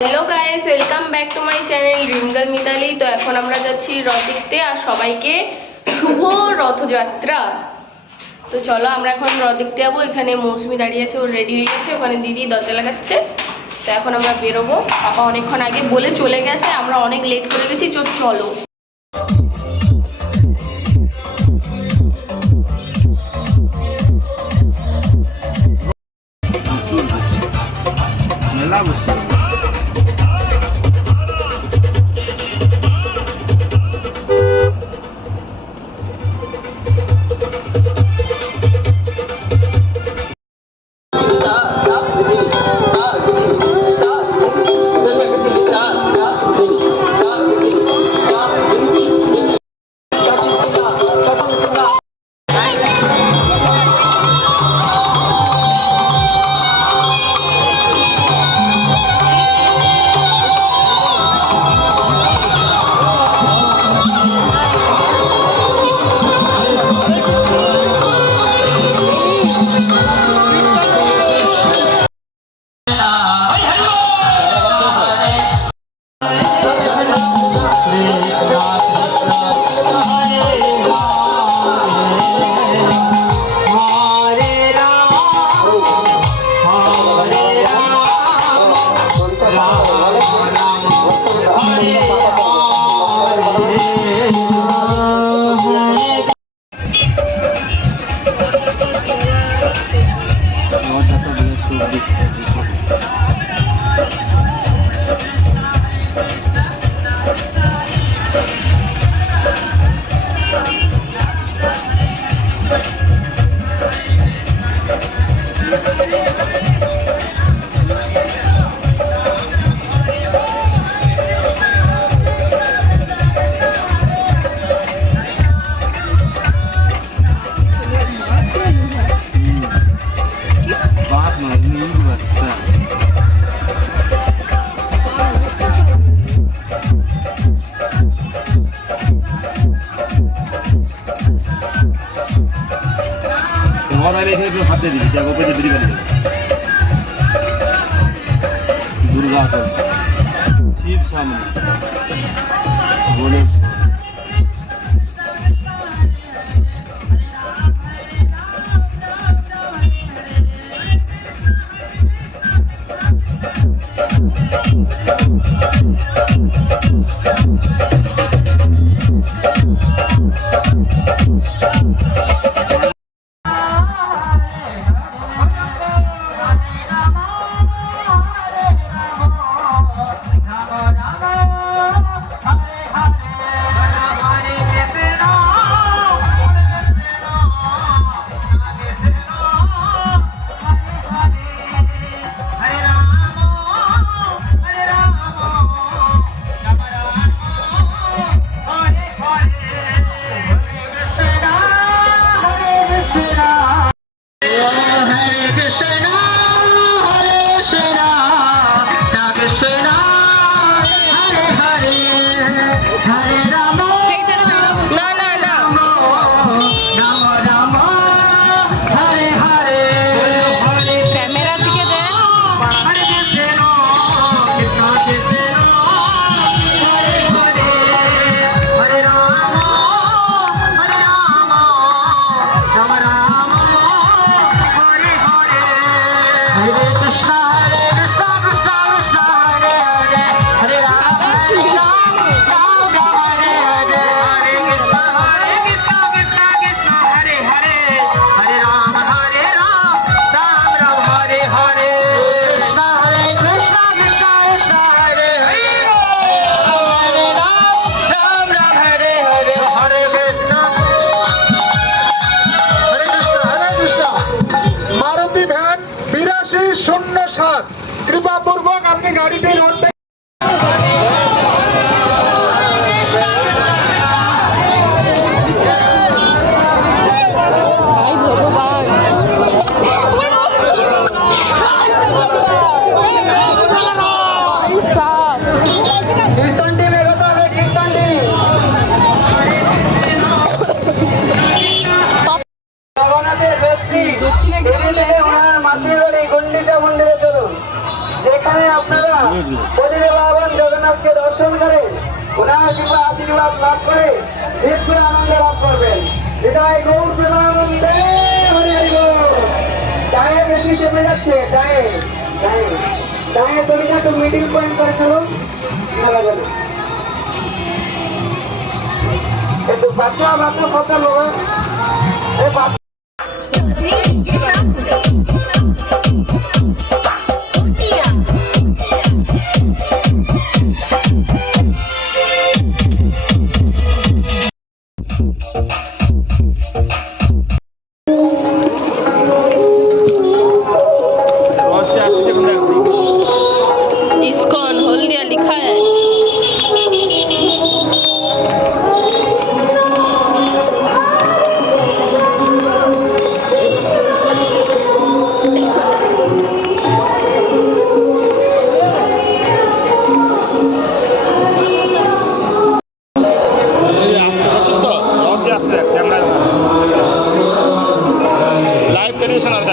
Hello guys, welcome back to my channel dream girl Mitali. তো এখন আমরা যাচ্ছি রথ দেখতে, আর সবাইকে শুভ রথযাত্রা। তো চলো আমরা এখন রথ দেখতে যাবো। এখানে মৌসুমি দাঁড়িয়ে আছে, ও রেডি হয়ে গেছে, ওখানে দিদি দরজা লাগাচ্ছে। তো এখন আমরা বেরোবো। পাপা অনেকক্ষণ আগে বলে চলে গেছে, আমরা অনেক লেট করে গেছি। চলো हाथ दे दीजिए जागो पे बिरी बन दुर्गा शिव सामने बोले कृपापूर्वक अपनी गाड़ी पे रोड पे মাসির বাড়ি গুন্ডিচা মন্দিরে চলুন, যেখানে আপনারা প্রতিটি ভগবান জগন্নাথকে দর্শন করে ওনার কৃপা আশীর্বাদ লাভ করে দিব্য আনন্দ লাভ করবেন। এটাই গৌর প্রেমানন্দে হরি হরি বল। চায়ে বেশি চেপে যাচ্ছে, চায়ে চায়ে চায়ে তুমি না একটু মিডিল পয়েন্ট করে চলো, ভালো করে একটু বাচ্চা বাচ্চা সবটা লোক এই বাচ্চা ইসকন হলদিয়া লেখা আছে। লাইভ টেলিভিশন আর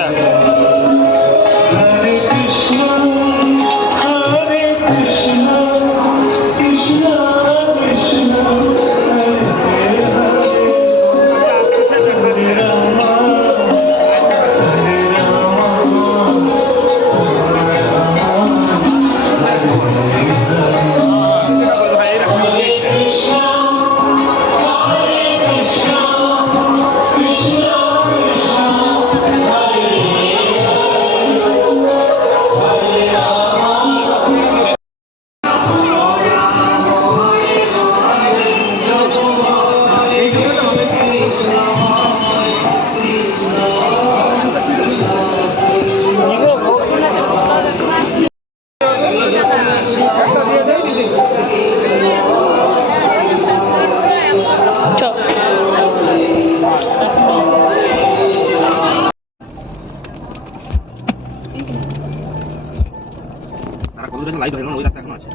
দেখ লাইভ হলো ওই রাস্তা এখন আছে।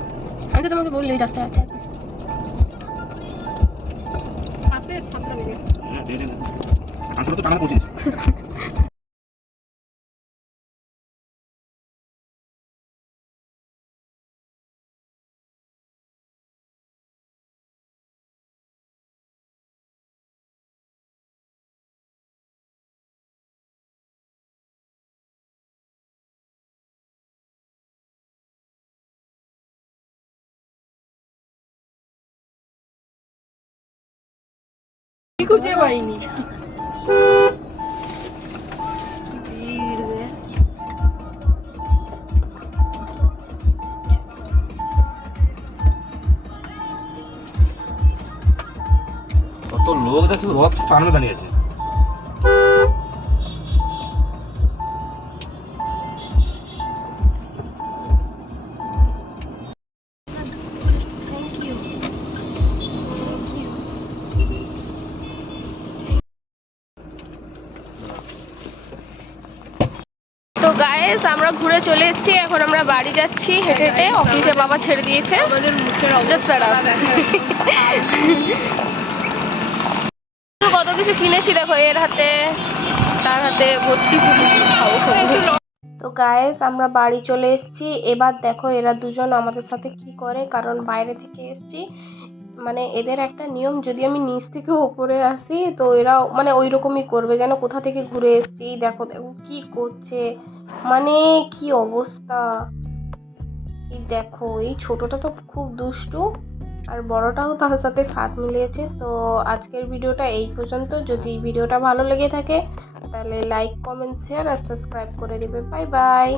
আমি তো তোমাকে বললি রাস্তায় আছে। হ্যাঁ দে দে আসলে তো টানা পৌঁছেছে। খুঁজে পাইনি। কত লোক দেখছো, রথ টানবে দাঁড়িয়েছে। তো গাইস আমরা ঘুরে চলে এসেছি, এখন আমরা বাড়ি যাচ্ছি হেঁটে হেঁটে। অফিসে বাবা ছেড়ে দিয়েছে। আমাদের মুখের অবস্থা কত কিছু কিনেছি দেখো, এর হাতে তার হাতে ভর্তি শুধু খাবো খাবো। তো গাইস আমরা বাড়ি চলে এসেছি। এবার দেখো এরা দুজন আমাদের সাথে কি করে, কারণ বাইরে থেকে এসেছি। মানে এদের একটা নিয়ম, যদি আমি নিচ থেকে উপরে আসি তো এরা মানে ওই রকমই করবে, যেন কোথা থেকে ঘুরে এসেছি। দেখো দেখো কি করছে, মানে কি অবস্থা। এই দেখো এই ছোটটা তো খুব দুষ্টু, আর বড়টাও তার সাথে সাথ মিলিয়েছে। তো আজকের ভিডিওটা এই পর্যন্ত। যদি ভিডিওটা ভালো লেগে থাকে তাহলে লাইক, কমেন্ট, শেয়ার আর সাবস্ক্রাইব করে দিবে। Bye bye.